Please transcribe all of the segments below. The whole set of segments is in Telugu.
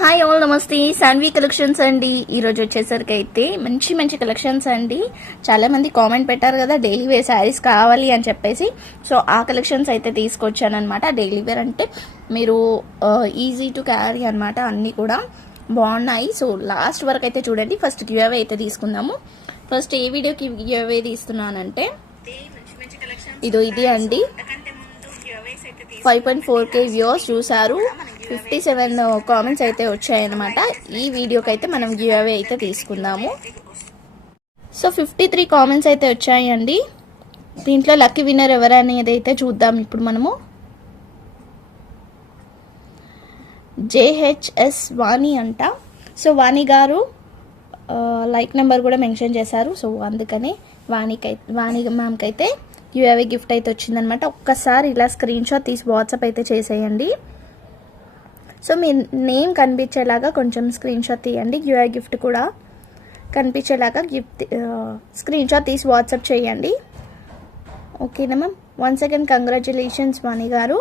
హాయ్ ఆల్ నమస్తే. సాన్వి కలెక్షన్స్ అండి. ఈరోజు వచ్చేసరికి అయితే మంచి మంచి కలెక్షన్స్ అండి. చాలా మంది కామెంట్ పెట్టారు కదా డైలీ వేర్ శారీస్ కావాలి అని చెప్పేసి. సో ఆ కలెక్షన్స్ అయితే తీసుకొచ్చానమాట డైలీ వేర్ అంటే మీరు ఈజీ టు క్యారీ అనమాట అన్నీ కూడా బాగున్నాయి. సో లాస్ట్ వరకు అయితే చూడండి. ఫస్ట్ గివ్ అవే అయితే తీసుకుందాము. ఫస్ట్ ఏ వీడియోకి గివ్ అవే తీస్తున్నానంటే ఇదో ఇది అండి. Five point four K views చూసారు ఫిఫ్టీ సెవెన్ కామెంట్స్ అయితే వచ్చాయన్నమాట. ఈ వీడియోకి అయితే మనం గివ్ అవే అయితే తీసుకుందాము. సో ఫిఫ్టీ త్రీ కామెంట్స్ అయితే వచ్చాయండి. దీంట్లో లక్కీ విన్నర్ ఎవరనేది అయితే చూద్దాం ఇప్పుడు మనము. జేహెచ్ఎస్ వాణి అంట. So Vani garu like number కూడా మెన్షన్ చేశారు. సో అందుకని వాణికి వాణి మ్యామ్కి అయితే యూఏవీ గిఫ్ట్ అయితే వచ్చిందనమాట ఒక్కసారి ఇలా స్క్రీన్ షాట్ తీసి వాట్సాప్ అయితే చేసేయండి. సో మీ నేమ్ కనిపించేలాగా కొంచెం స్క్రీన్ షాట్ తీయండి. యూఐ గిఫ్ట్ కూడా కనిపించేలాగా గిఫ్ట్ స్క్రీన్ షాట్ తీసి వాట్సాప్ చేయండి. ఓకేనా ma'am one second congratulations Vani garu.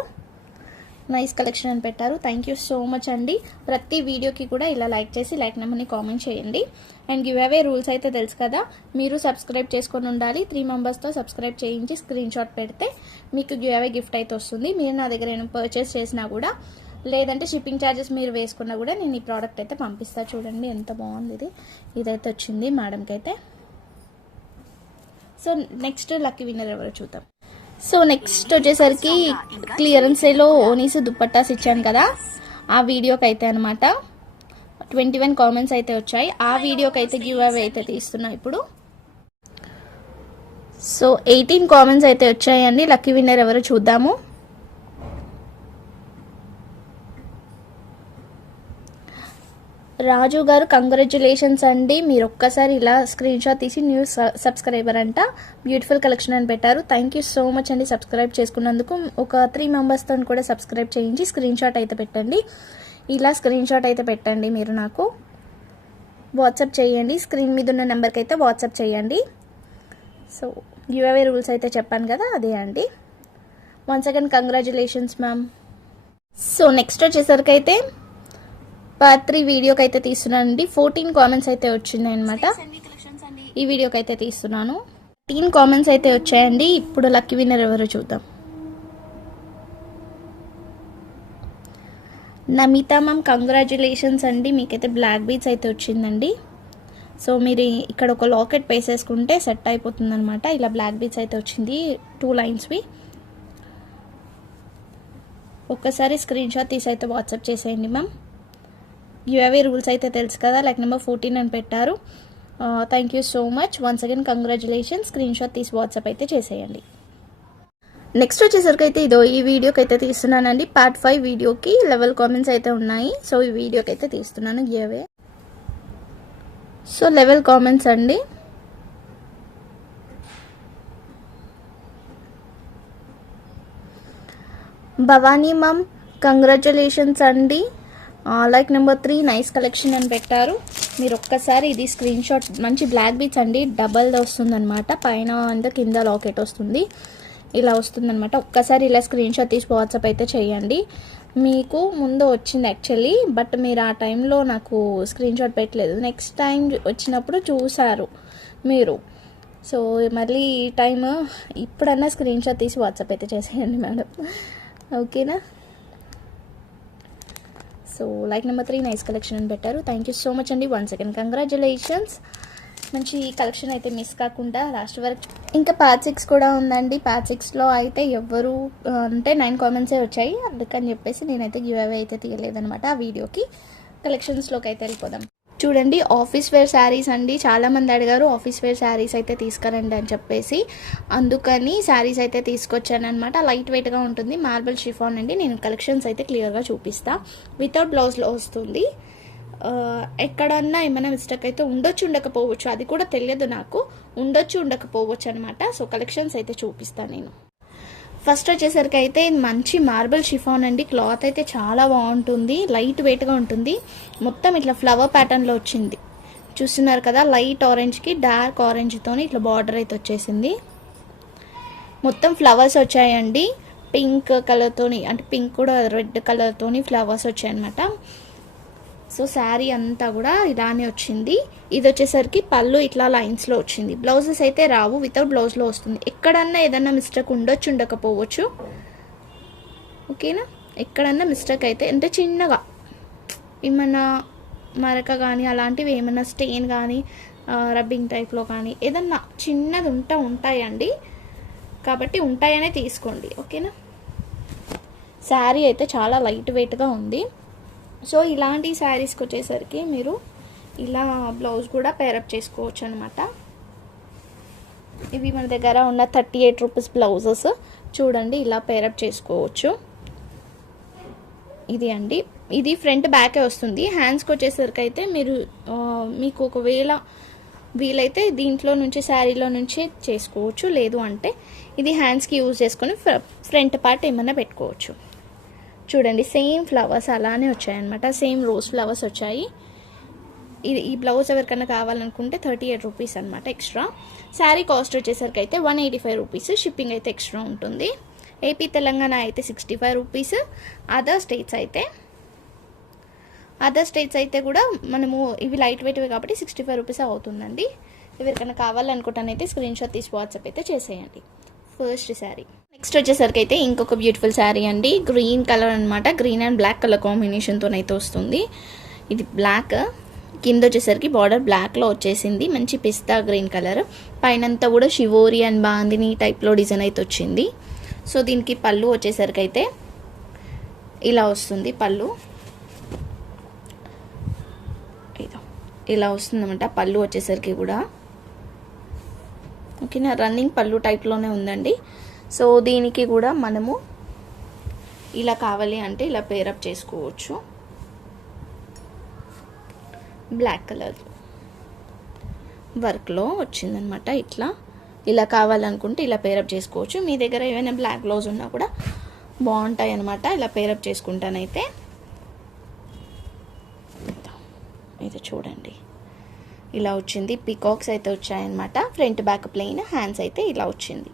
Nice collection అని పెట్టారు. థ్యాంక్ యూ సో మచ్ అండి. ప్రతి వీడియోకి కూడా ఇలా లైక్ చేసి లైక్ నెంబర్ని కామెంట్ చేయండి. అండ్ గివ్ అవే రూల్స్ అయితే తెలుసు కదా? మీరు సబ్స్క్రైబ్ చేసుకొని ఉండాలి. త్రీ మెంబర్స్తో సబ్స్క్రైబ్ చేయించి స్క్రీన్ షాట్ పెడితే మీకు గివ్ అవే గిఫ్ట్ అయితే వస్తుంది. మీరు నా దగ్గర ఏమైనా పర్చేస్ చేసినా కూడా లేదంటే షిప్పింగ్ ఛార్జెస్ మీరు వేసుకున్నా కూడా నేను ఈ ప్రోడక్ట్ అయితే పంపిస్తా. చూడండి ఎంత బాగుంది ఇది. ఇదైతే వచ్చింది మేడంకి అయితే. సో నెక్స్ట్ లక్కీ విన్నర్ ఎవరో చూద్దాం. సో నెక్స్ట్ వచ్చేసరికి క్లియరెన్స్ ఓనీస్ దుప్పట్టాస్ ఇచ్చాను కదా. ఆ వీడియోకి అయితే అనమాట ట్వంటీ వన్ కామెంట్స్ అయితే వచ్చాయి. ఆ వీడియోకి అయితే గివ్ అవే అయితే తీస్తున్నా ఇప్పుడు. సో ఎయిటీన్ కామెంట్స్ అయితే వచ్చాయండి. లక్కీ విన్నర్ ఎవరో చూద్దాము. రాజు గారు కంగ్రాచులేషన్స్ అండి. మీరు ఒక్కసారి ఇలా స్క్రీన్ షాట్ తీసి న్యూ సబ్స్క్రైబర్ అంట. బ్యూటిఫుల్ కలెక్షన్ అని పెట్టారు. థ్యాంక్ యూ సో మచ్ అండి సబ్స్క్రైబ్ చేసుకున్నందుకు. ఒక త్రీ మెంబర్స్తో కూడా సబ్స్క్రైబ్ చేయించి స్క్రీన్ షాట్ అయితే పెట్టండి. ఇలా స్క్రీన్ షాట్ అయితే పెట్టండి మీరు నాకు. వాట్సాప్ చేయండి. స్క్రీన్ మీద ఉన్న నెంబర్కి అయితే వాట్సాప్ చేయండి. సో గివ్ రూల్స్ అయితే చెప్పాను కదా అదే అండి. One second congratulations ma'am so next వచ్చేసరికి అయితే పార్ట్ త్రీ వీడియోకి అయితే తీస్తున్నానండి. ఫోర్టీన్ కామెంట్స్ అయితే వచ్చినాయి అనమాట ఈ వీడియోకి అయితే తీస్తున్నాను. ఫోర్టీన్ కామెంట్స్ అయితే వచ్చాయండి. ఇప్పుడు లక్కీ విన్నర్ ఎవరో చూద్దాం. నమిత మ్యామ్ కంగ్రాచులేషన్స్ అండి. మీకైతే బ్లాక్ బీట్స్ అయితే వచ్చిందండి. సో మీరు ఇక్కడ ఒక లాకెట్ వేసేసుకుంటే సెట్ అయిపోతుంది అనమాట ఇలా బ్లాక్ బీట్స్ అయితే వచ్చింది. టూ లైన్స్వి ఒక్కసారి స్క్రీన్ షాట్ తీసి అయితే వాట్సాప్ చేసేయండి మ్యామ్ యూఏవీ రూల్స్ అయితే తెలుసు కదా లైక్ నెంబర్ ఫోర్టీన్ అని పెట్టారు. Thank you so much once again congratulation screen shot తీసి వాట్సాప్ అయితే చేసేయండి. నెక్స్ట్ వచ్చేసరికి అయితే ఇదో ఈ వీడియోకి అయితే తీస్తున్నానండి. పార్ట్ ఫైవ్ వీడియోకి లెవెల్ కామెంట్స్ అయితే ఉన్నాయి. సో ఈ వీడియోకి అయితే తీస్తున్నాను గివే సో లెవెల్ కామెంట్స్ అండి. భవానీ మమ్ కంగ్రాచులేషన్స్ అండి. Like number three nice collection అని పెట్టారు. మీరు ఒక్కసారి ఇది స్క్రీన్ షాట్ మంచి బ్లాక్ బీచ్ అండి. డబల్ వస్తుందన్నమాట. పైన అంతా కింద లాకెట్ వస్తుంది. ఇలా వస్తుందన్నమాట. ఒక్కసారి ఇలా స్క్రీన్ షాట్ తీసి వాట్సాప్ అయితే చేయండి. మీకు ముందు వచ్చింది యాక్చువల్లీ బట్ మీరు ఆ టైంలో నాకు స్క్రీన్ షాట్ పెట్టలేదు. నెక్స్ట్ టైం వచ్చినప్పుడు చూసారు మీరు. సో మళ్ళీ ఈ టైం ఇప్పుడన్నా స్క్రీన్ షాట్ తీసి వాట్సాప్ అయితే చేసేయండి మేడం ఓకేనా so like number three nice collection అని పెట్టారు. థ్యాంక్ యూ సో మచ్ అండి. వన్ సెకండ్ కంగ్రాచులేషన్స్ మంచి కలెక్షన్ అయితే మిస్ కాకుండా లాస్ట్ వరకు. ఇంకా పార్ట్ సిక్స్ కూడా ఉందండి. ప్యాచిక్స్లో సిక్స్లో అయితే ఎవ్వరు అంటే నైన్ కామెంట్సే వచ్చాయి. అందుకని చెప్పేసి నేనైతే గివ్ అవే అయితే తీయలేదనమాట ఆ వీడియోకి. కలెక్షన్స్లోకి అయితే వెళ్ళిపోదాం. చూడండి ఆఫీస్ వేర్ శారీస్ అండి. చాలామంది అడిగారు ఆఫీస్ వేర్ శారీస్ అయితే తీసుకురండి అని చెప్పేసి. అందుకని శారీస్ అయితే తీసుకొచ్చానమాట లైట్ వెయిట్గా ఉంటుంది. మార్బల్ షిఫాన్ అండి. నేను కలెక్షన్స్ అయితే క్లియర్గా చూపిస్తా. వితౌట్ బ్లౌజ్లో వస్తుంది. ఎక్కడన్నా ఏమైనా మిస్టేక్ అయితే ఉండొచ్చు ఉండకపోవచ్చు. అది కూడా తెలియదు నాకు. ఉండొచ్చు ఉండకపోవచ్చు అనమాట సో కలెక్షన్స్ అయితే చూపిస్తాను నేను. ఫస్ట్ వచ్చేసరికి అయితే ఇది మంచి మార్బల్ షిఫాన్ అండి. క్లాత్ అయితే చాలా బాగుంటుంది. లైట్ వెయిట్గా ఉంటుంది. మొత్తం ఇట్లా ఫ్లవర్ ప్యాటర్న్లో వచ్చింది. చూస్తున్నారు కదా లైట్ ఆరెంజ్కి డార్క్ ఆరెంజ్తోని ఇట్లా బార్డర్ అయితే వచ్చేసింది. మొత్తం ఫ్లవర్స్ వచ్చాయండి. పింక్ కలర్తోని అంటే పింక్ కూడా రెడ్ కలర్తోని ఫ్లవర్స్ వచ్చాయన్నమాట. సో శారీ అంతా కూడా ఇలానే వచ్చింది. ఇది వచ్చేసరికి పళ్ళు ఇట్లా లైన్స్లో వచ్చింది. బ్లౌజెస్ అయితే రావు వితౌట్ బ్లౌజ్లో వస్తుంది. ఎక్కడన్నా ఏదన్నా మిస్టేక్ ఉండొచ్చు ఉండకపోవచ్చు. ఓకేనా ఎక్కడన్నా మిస్టేక్ అయితే ఎంత చిన్నగా ఏమన్నా మరక కానీ అలాంటివి ఏమన్నా స్టెయిన్ కానీ రబ్బింగ్ టైప్లో కానీ ఏదన్నా చిన్నది ఉంటా ఉంటాయండి. కాబట్టి ఉంటాయనే తీసుకోండి. ఓకేనా శారీ అయితే చాలా లైట్ వెయిట్గా ఉంది. సో ఇలాంటి శారీస్కి వచ్చేసరికి మీరు ఇలా బ్లౌజ్ కూడా పేరప్ చేసుకోవచ్చు అనమాట ఇవి మన దగ్గర ఉన్న థర్టీ ఎయిట్ రూపీస్ బ్లౌజెస్. చూడండి ఇలా పేరప్ చేసుకోవచ్చు. ఇది అండి. ఇది ఫ్రంట్ బ్యాకే వస్తుంది. హ్యాండ్స్కి వచ్చేసరికి అయితే మీరు మీకు ఒకవేళ వీలైతే దీంట్లో నుంచి శారీలో నుంచి చేసుకోవచ్చు. లేదు అంటే ఇది హ్యాండ్స్కి యూజ్ చేసుకొని ఫ్ర- ఫ్రంట్ పార్ట్ ఏమైనా పెట్టుకోవచ్చు. చూడండి సేమ్ ఫ్లవర్స్ అలానే వచ్చాయన్నమాట. సేమ్ రోజ్ ఫ్లవర్స్ వచ్చాయి. ఇది ఈ బ్లౌజ్ ఎవరికైనా కావాలనుకుంటే థర్టీ ఎయిట్ రూపీస్ అనమాట ఎక్స్ట్రా శారీ కాస్ట్ వచ్చేసరికి అయితే one eighty five rupees shipping అయితే ఎక్స్ట్రా ఉంటుంది. ఏపీ తెలంగాణ అయితే sixty five rupees other states అయితే అదర్ స్టేట్స్ అయితే కూడా మనము ఇవి లైట్ వెయిట్వి కాబట్టి సిక్స్టీ ఫైవ్ రూపీస్ అవుతుందండి. ఎవరికైనా కావాలనుకుంటానైతే స్క్రీన్ షాట్ తీసి వాట్సాప్ అయితే చేసేయండి. ఫస్ట్ శారీ నెక్స్ట్ వచ్చేసరికి అయితే ఇంకొక బ్యూటిఫుల్ శారీ అండి. గ్రీన్ కలర్ అనమాట గ్రీన్ అండ్ బ్లాక్ కలర్ కాంబినేషన్తో అయితే వస్తుంది. ఇది బ్లాక్ కింద వచ్చేసరికి బార్డర్ బ్లాక్లో వచ్చేసింది. మంచి పిస్తా గ్రీన్ కలర్ పైనంతా కూడా షివోరి అండ్ బాందిని టైప్లో డిజైన్ అయితే వచ్చింది. సో దీనికి పళ్ళు వచ్చేసరికి అయితే ఇలా వస్తుంది. పళ్ళు. ఇలా వస్తుందన్నమాట. పళ్ళు వచ్చేసరికి కూడా. ఓకేనా? రన్నింగ్ పళ్ళు టైప్లోనే ఉందండి. సో దీనికి కూడా మనము ఇలా కావాలి అంటే ఇలా పేరప్ చేసుకోవచ్చు. బ్లాక్ కలర్ వర్క్లో వచ్చిందనమాట ఇట్లా. ఇలా కావాలనుకుంటే ఇలా పేరప్ చేసుకోవచ్చు. మీ దగ్గర ఏమైనా బ్లాక్ బ్లౌజ్ ఉన్నా కూడా బాగుంటాయి అనమాట ఇలా పేరప్ చేసుకుంటానైతే. ఇది చూడండి. ఇలా వచ్చింది. పికాక్స్ అయితే వచ్చాయన్నమాట ఫ్రంట్ బ్యాక్ ప్లెయిన్ హ్యాండ్స్ అయితే ఇలా వచ్చింది.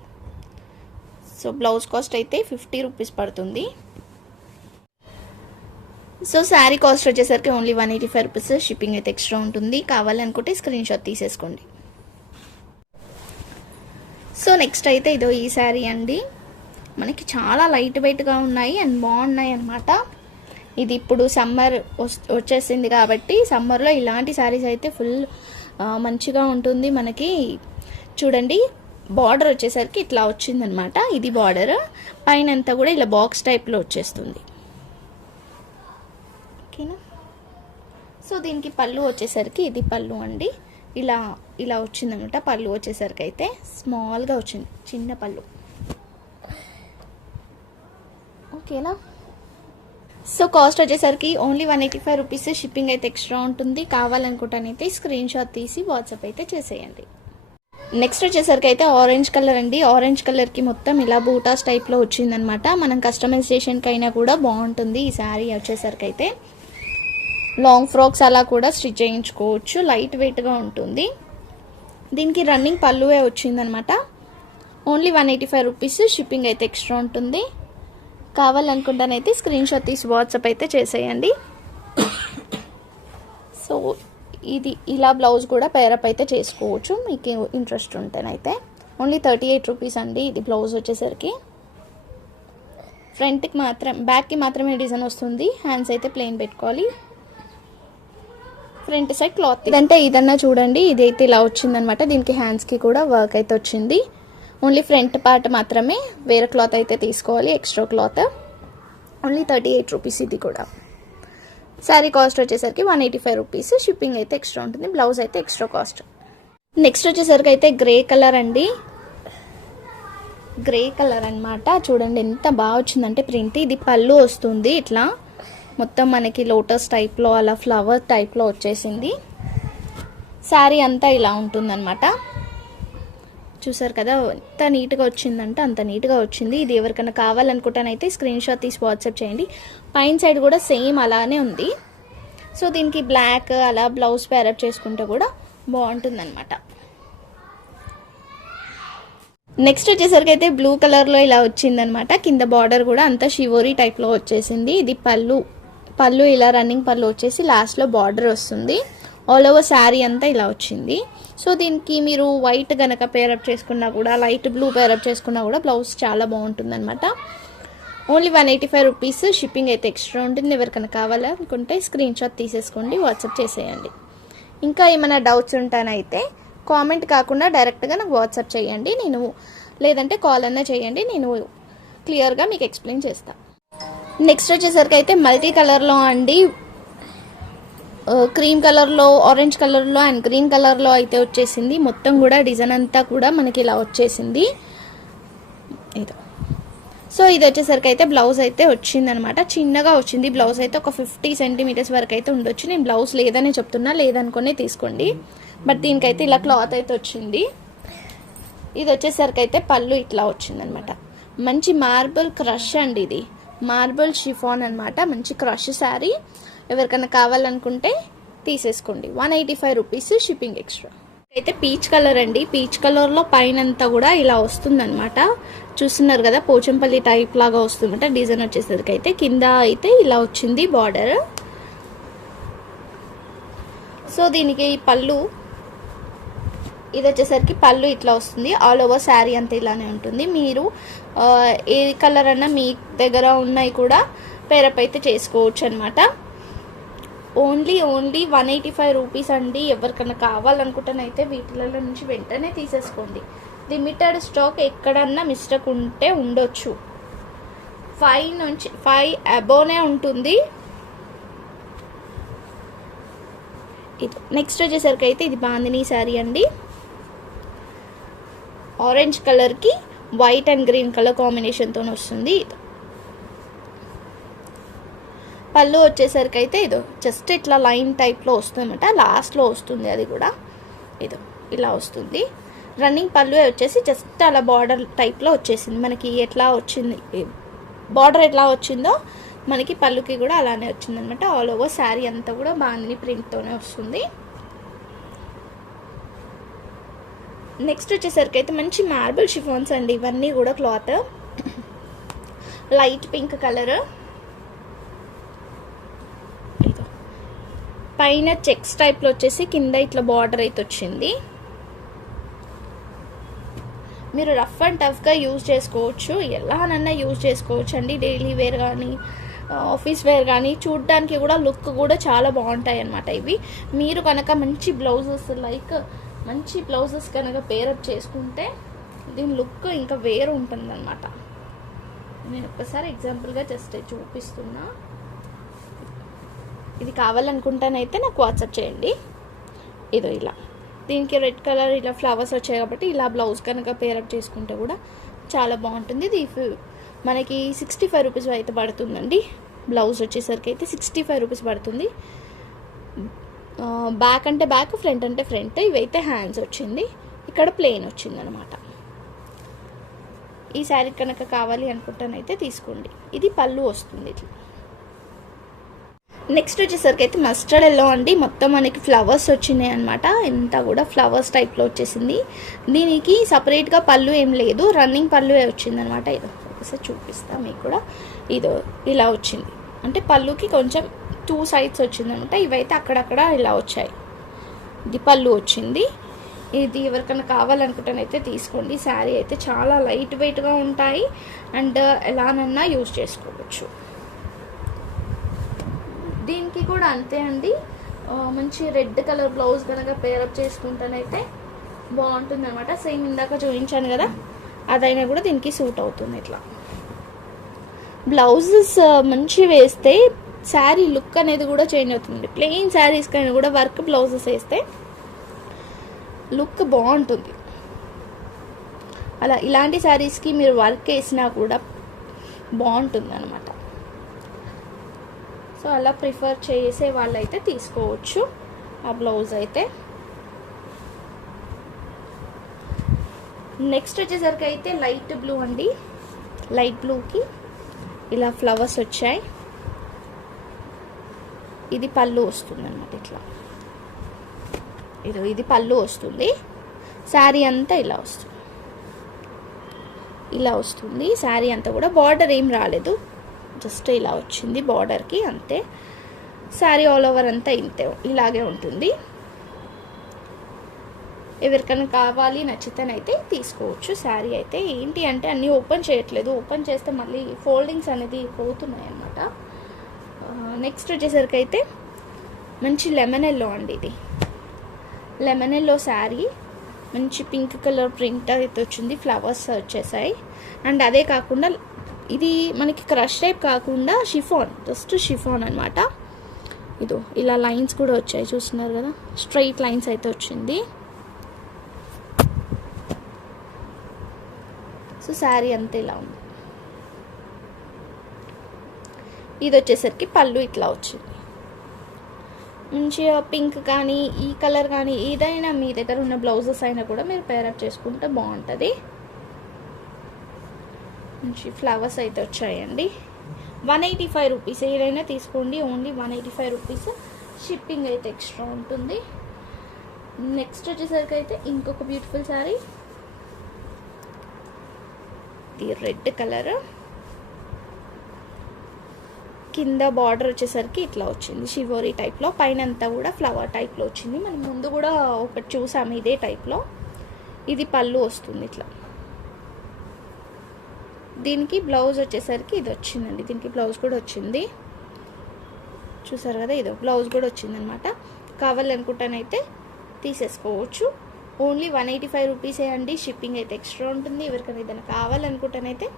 సో బ్లౌజ్ కాస్ట్ అయితే ఫిఫ్టీ రూపీస్ పడుతుంది. సో శారీ కాస్ట్ వచ్చేసరికి only one eighty five rupees shipping అయితే ఎక్స్ట్రా ఉంటుంది. కావాలనుకుంటే స్క్రీన్ షాట్ తీసేసుకోండి. సో నెక్స్ట్ అయితే ఇదో ఈ శారీ అండి. మనకి చాలా లైట్ వెయిట్గా ఉన్నాయి అండ్ బాగున్నాయి అనమాట ఇది ఇప్పుడు సమ్మర్ వచ్చేసింది కాబట్టి సమ్మర్లో ఇలాంటి శారీస్ అయితే ఫుల్ మంచిగా ఉంటుంది మనకి. చూడండి బార్డర్ వచ్చేసరికి ఇట్లా వచ్చిందనమాట. ఇది బార్డర్. పైన అంతా కూడా ఇలా బాక్స్ టైప్లో వచ్చేస్తుంది. ఓకేనా? సో దీనికి పళ్ళు వచ్చేసరికి ఇది పళ్ళు అండి. ఇలా ఇలా వచ్చిందనమాట పళ్ళు వచ్చేసరికి అయితే. స్మాల్గా వచ్చింది. చిన్న పళ్ళు. ఓకేనా? సో కాస్ట్ వచ్చేసరికి only one eighty five rupees shipping అయితే ఎక్స్ట్రా ఉంటుంది. కావాలనుకుంటానైతే స్క్రీన్ షాట్ తీసి వాట్సాప్ అయితే చేసేయండి. నెక్స్ట్ వచ్చేసరికి అయితే ఆరెంజ్ కలర్ అండి ఆరెంజ్ కలర్కి మొత్తం ఇలా బూటాస్ టైప్లో వచ్చిందనమాట మనం కస్టమైజేషన్కి అయినా కూడా బాగుంటుంది ఈ శారీ వచ్చేసరికి అయితే లాంగ్ ఫ్రాక్స్ అలా కూడా స్టిచ్ చేయించుకోవచ్చు. లైట్ వెయిట్గా ఉంటుంది. దీనికి రన్నింగ్ పళ్ళువే వచ్చిందనమాట only one eighty five rupees shipping అయితే ఎక్స్ట్రా ఉంటుంది. కావాలనుకుంటానైతే స్క్రీన్ షాట్ తీసి వాట్సాప్ అయితే చేసేయండి. ఇది ఇలా బ్లౌజ్ కూడా పేరప్ అయితే చేసుకోవచ్చు. మీకు ఇంట్రెస్ట్ ఉంటేనైతే ఓన్లీ థర్టీ ఎయిట్ రూపీస్ అండి ఇది బ్లౌజ్ వచ్చేసరికి. ఫ్రంట్కి మాత్రం బ్యాక్కి మాత్రమే డిజైన్ వస్తుంది. హ్యాండ్స్ అయితే ప్లెయిన్ పెట్టుకోవాలి. ఫ్రంట్ సైడ్ క్లాత్ ఇదంటే ఇదన్నా చూడండి. ఇదైతే ఇలా వచ్చిందనమాట. దీనికి హ్యాండ్స్కి కూడా వర్క్ అయితే వచ్చింది. ఓన్లీ ఫ్రంట్ పార్ట్ మాత్రమే వేరే క్లాత్ అయితే తీసుకోవాలి extra cloth only thirty eight rupees ఇది కూడా. శారీ కాస్ట్ వచ్చేసరికి one eighty five rupees shipping అయితే ఎక్స్ట్రా ఉంటుంది. బ్లౌజ్ అయితే ఎక్స్ట్రా కాస్ట్ నెక్స్ట్ వచ్చేసరికి అయితే గ్రే కలర్ అండి. గ్రే కలర్ అనమాట చూడండి ఎంత బాగా వచ్చిందంటే ప్రింట్ ఇది పళ్ళు వస్తుంది ఇట్లా. మొత్తం మనకి లోటస్ టైప్లో అలా ఫ్లవర్ టైప్లో వచ్చేసింది. శారీ అంతా ఇలా ఉంటుందన్నమాట. చూసారు కదా ఎంత నీట్గా వచ్చిందంటే అంత నీట్గా వచ్చింది. ఇది ఎవరికైనా కావాలనుకుంటానైతే స్క్రీన్ షాట్ తీసి వాట్సాప్ చేయండి. పైన సైడ్ కూడా సేమ్ అలానే ఉంది. సో దీనికి బ్లాక్ అలా బ్లౌజ్ పేరప్ చేసుకుంటే కూడా బాగుంటుందన్నమాట. నెక్స్ట్ వచ్చేసరికి అయితే బ్లూ కలర్లో ఇలా వచ్చిందనమాట కింద బార్డర్ కూడా అంతా షివోరీ టైప్లో వచ్చేసింది. ఇది పళ్ళు. పళ్ళు ఇలా రన్నింగ్ పళ్ళు వచ్చేసి లాస్ట్లో బార్డర్ వస్తుంది. ఆల్ ఓవర్ శారీ అంతా ఇలా వచ్చింది. సో దీనికి మీరు వైట్ కనుక పేరప్ చేసుకున్నా కూడా లైట్ బ్లూ పేరప్ చేసుకున్నా కూడా బ్లౌజ్ చాలా బాగుంటుంది అనమాట only one eighty five rupees shipping అయితే ఎక్స్ట్రా ఉంటుంది ఎవరికైనా కావాలనుకుంటే స్క్రీన్ షాట్ తీసేసుకోండి వాట్సాప్ చేసేయండి. ఇంకా ఏమైనా డౌట్స్ ఉంటానైతే కామెంట్ కాకుండా డైరెక్ట్గా నాకు వాట్సాప్ చేయండి. నేను లేదంటే కాల్ అన్నా చేయండి. నేను క్లియర్గా మీకు ఎక్స్ప్లెయిన్ చేస్తాను నెక్స్ట్ వచ్చేసరికి అయితే మల్టీ కలర్లో అండి క్రీమ్ కలర్లో ఆరెంజ్ కలర్లో అండ్ గ్రీన్ కలర్లో అయితే వచ్చేసింది. మొత్తం కూడా డిజైన్ అంతా కూడా మనకి ఇలా వచ్చేసింది. ఇదో. సో ఇది వచ్చేసరికి అయితే బ్లౌజ్ అయితే వచ్చిందనమాట. చిన్నగా వచ్చింది. బ్లౌజ్ అయితే ఒక ఫిఫ్టీ సెంటీమీటర్స్ వరకు అయితే ఉండొచ్చు. నేను బ్లౌజ్ లేదనే చెప్తున్నా లేదనుకునే తీసుకోండి. బట్ దీనికైతే ఇలా క్లాత్ అయితే వచ్చింది. ఇది వచ్చేసరికి అయితే పళ్ళు ఇట్లా వచ్చిందనమాట. మంచి మార్బుల్ క్రష్ అండి ఇది. మార్బుల్ షిఫాన్ అనమాట. మంచి క్రష్ శారీ. ఎవరికైనా కావాలనుకుంటే తీసేసుకోండి. One eighty five rupees shipping extra. అయితే పీచ్ కలర్ అండి. పీచ్ కలర్లో పైన అంతా కూడా ఇలా వస్తుందన్నమాట. చూస్తున్నారు కదా పోచంపల్లి టైప్ లాగా వస్తుందంట. డిజైన్ వచ్చేసరికి అయితే కింద అయితే ఇలా వచ్చింది బార్డర్ సో దీనికి పళ్ళు ఇది వచ్చేసరికి పళ్ళు ఇట్లా వస్తుంది. ఆల్ ఓవర్ శారీ అంతా ఇలానే ఉంటుంది. మీరు ఏ కలర్ అన్నా మీ దగ్గర ఉన్నాయి కూడా పేరప్ అయితే చేసుకోవచ్చు అనమాట only only one eighty five rupees అండి. ఎవరికైనా కావాలనుకుంటేనైతే వీటిలలో నుంచి వెంటనే తీసేసుకోండి. లిమిటెడ్ స్టాక్ ఎక్కడన్నా మిస్టేక్ ఉంటే ఉండొచ్చు. ఫైవ్ నుంచి ఫైవ్ అబోనే ఉంటుంది. ఇది నెక్స్ట్ వచ్చేసరికి అయితే ఇది బాందిని శారీ అండి. ఆరెంజ్ కలర్కి వైట్ అండ్ గ్రీన్ కలర్ కాంబినేషన్తో వస్తుంది. పళ్ళు వచ్చేసరికి అయితే ఇదో జస్ట్ ఇట్లా లైన్ టైప్లో వస్తుందన్నమాట. లాస్ట్లో వస్తుంది అది కూడా. ఇదో ఇలా వస్తుంది. రన్నింగ్ పళ్ళు వచ్చేసి జస్ట్ అలా బార్డర్ టైప్లో వచ్చేసింది. మనకి ఎట్లా వచ్చింది బార్డర్ ఎట్లా వచ్చిందో మనకి పళ్ళుకి కూడా అలానే వచ్చిందనమాట ఆల్ ఓవర్ శారీ అంతా కూడా బాందిని ప్రింట్తోనే వస్తుంది. నెక్స్ట్ వచ్చేసరికి అయితే మంచి మార్బుల్ షిఫాన్స్ అండి. ఇవన్నీ కూడా క్లాత్ లైట్ పింక్ కలర్ పైన చెక్స్ టైప్లో వచ్చేసి కింద ఇట్లా బార్డర్ అయితే వచ్చింది. మీరు రఫ్ అండ్ టఫ్గా యూజ్ చేసుకోవచ్చు. ఎలానన్నా యూజ్ చేసుకోవచ్చు అండి డైలీ వేర్ కానీ ఆఫీస్ వేర్ కానీ చూడ్డానికి కూడా లుక్ కూడా చాలా బాగుంటాయి అన్నమాట ఇవి. మీరు కనుక మంచి బ్లౌజెస్ లైక్ మంచి బ్లౌజెస్ కనుక పేరప్ చేసుకుంటే దీని లుక్ ఇంకా వేరు ఉంటుందన్నమాట. నేను ఒక్కసారి ఎగ్జాంపుల్గా జస్ట్ చూపిస్తున్నా. ఇది కావాలనుకుంటానైతే నాకు వాట్సాప్ చేయండి. ఇదో ఇలా. దీనికి రెడ్ కలర్ ఇలా ఫ్లవర్స్ వచ్చాయి కాబట్టి ఇలా బ్లౌజ్ కనుక పేరప్ చేసుకుంటే కూడా చాలా బాగుంటుంది. ఇది మనకి సిక్స్టీ ఫైవ్ రూపీస్ అయితే పడుతుందండి. బ్లౌజ్ వచ్చేసరికి అయితే సిక్స్టీ ఫైవ్ రూపీస్ పడుతుంది బ్యాక్ అంటే బ్యాక్ ఫ్రంట్ అంటే ఫ్రంట్ ఇవైతే హ్యాండ్స్ వచ్చింది. ఇక్కడ ప్లెయిన్ వచ్చింది అనమాట ఈ శారీ కనుక కావాలి అనుకుంటానైతే తీసుకోండి. ఇది పళ్ళు వస్తుంది ఇట్లా. నెక్స్ట్ వచ్చేసరికి అయితే మస్టర్డ్ ఎల్లో అండి. మొత్తం మనకి ఫ్లవర్స్ వచ్చినాయి అనమాట ఇంత కూడా ఫ్లవర్స్ టైప్లో వచ్చేసింది. దీనికి సపరేట్గా పళ్ళు ఏం లేదు. రన్నింగ్ పళ్ళు వచ్చిందనమాట ఇది ఒకసారి చూపిస్తా మీకు కూడా. ఇది ఇలా వచ్చింది. అంటే పళ్ళుకి కొంచెం టూ సైడ్స్ వచ్చిందనమాట ఇవైతే అక్కడక్కడ ఇలా వచ్చాయి. ఇది పళ్ళు వచ్చింది. ఇది ఎవరికైనా కావాలనుకుంటేనైతే తీసుకోండి. శారీ అయితే చాలా లైట్ వెయిట్గా ఉంటాయి. అండ్ ఎలానన్నా యూజ్ చేసుకోవచ్చు. కూడా అంతే అండి. మంచి రెడ్ కలర్ బ్లౌజ్ కనుక పేరప్ చేసుకుంటానైతే బాగుంటుంది అనమాట సేమ్ ఇందాక చూపించాను కదా అదైనా కూడా దీనికి సూట్ అవుతుంది ఇట్లా. బ్లౌజెస్ మంచి వేస్తే శారీ లుక్ అనేది కూడా చేంజ్ అవుతుంది. ప్లెయిన్ శారీస్ కానీ కూడా వర్క్ బ్లౌజెస్ వేస్తే లుక్ బాగుంటుంది. అలా ఇలాంటి శారీస్కి మీరు వర్క్ వేసినా కూడా బాగుంటుంది అనమాట సో అలా ప్రిఫర్ చేసే వాళ్ళైతే తీసుకోవచ్చు. ఆ బ్లౌజ్ అయితే. నెక్స్ట్ వచ్చేసరికి అయితే లైట్ బ్లూ అండి. లైట్ బ్లూకి ఇలా ఫ్లవర్స్ వచ్చాయి. ఇది పళ్ళు వస్తుంది అనమాట ఇట్లా. ఇది ఇది పళ్ళు వస్తుంది. శారీ అంతా ఇలా వస్తుంది. ఇలా వస్తుంది. శారీ అంతా కూడా బార్డర్ ఏం రాలేదు. జస్ట్ ఇలా వచ్చింది బార్డర్కి అంతే. శారీ ఆల్ ఓవర్ అంతా ఇంతే ఇలాగే ఉంటుంది. ఎవరికైనా కావాలి నచ్చితేనైతే తీసుకోవచ్చు శారీ అయితే. ఏంటి అంటే అన్నీ ఓపెన్ చేయట్లేదు. ఓపెన్ చేస్తే మళ్ళీ ఫోల్డింగ్స్ అనేది పోతున్నాయి అన్నమాట నెక్స్ట్ వచ్చేసరికి అయితే మంచి లెమన్ ఎల్లో అండి ఇది. లెమన్ ఎల్లో శారీ మంచి పింక్ కలర్ ప్రింట్ అయితే వచ్చింది. ఫ్లవర్స్ వచ్చేసాయి అండ్ అదే కాకుండా ఇది మనకి క్రష్ టైప్ కాకుండా షిఫాన్ జస్ట్ షిఫాన్ అనమాట ఇదో ఇలా లైన్స్ కూడా వచ్చాయి చూస్తున్నారు కదా? స్ట్రైట్ లైన్స్ అయితే వచ్చింది. సో శారీ అంతే ఇలా ఉంది. ఇది వచ్చేసరికి పళ్ళు ఇట్లా వచ్చింది. మంచిగా పింక్ కానీ ఈ కలర్ కానీ ఏదైనా మీ దగ్గర ఉన్న బ్లౌజెస్ అయినా కూడా మీరు పేరప్ చేసుకుంటే బాగుంటుంది. మంచి ఫ్లవర్స్ అయితే వచ్చాయండి. One eighty five rupees. ఏదైనా తీసుకోండి. Only one eighty five rupees shipping అయితే ఎక్స్ట్రా ఉంటుంది. నెక్స్ట్ వచ్చేసరికి అయితే ఇంకొక బ్యూటిఫుల్ శారీ. ఇది రెడ్ కలర్. కింద బార్డర్ వచ్చేసరికి ఇట్లా వచ్చింది. షివోరీ టైప్లో పైన అంతా కూడా ఫ్లవర్ టైప్లో వచ్చింది. మనం ముందు కూడా ఒకటి చూసాము ఇదే టైప్లో ఇది పళ్ళు వస్తుంది ఇట్లా. దీనికి బ్లౌజ్ వచ్చేసరికి ఇది వచ్చిందండి. దీనికి బ్లౌజ్ కూడా వచ్చింది. చూసారు కదా ఇదో బ్లౌజ్ కూడా వచ్చిందనమాట. కావాలనుకుంటానైతే తీసేసుకోవచ్చు. ఓన్లీ వన్ ఎయిటీ ఫైవ్ రూపీసే అండి. షిప్పింగ్ అయితే ఎక్స్ట్రా ఉంటుంది. ఎవరికైనా ఏదైనా కావాలనుకుంటానైతే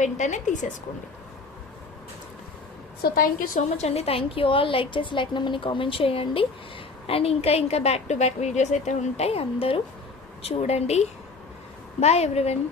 వెంటనే తీసేసుకోండి. So thank you so much అండి. థ్యాంక్ యూ ఆల్ లైక్ చేసి లైక్ నమ్మని కామెంట్ చేయండి. అండ్ ఇంకా ఇంకా బ్యాక్ టు బ్యాక్ వీడియోస్ అయితే ఉంటాయి. అందరూ చూడండి. Bye everyone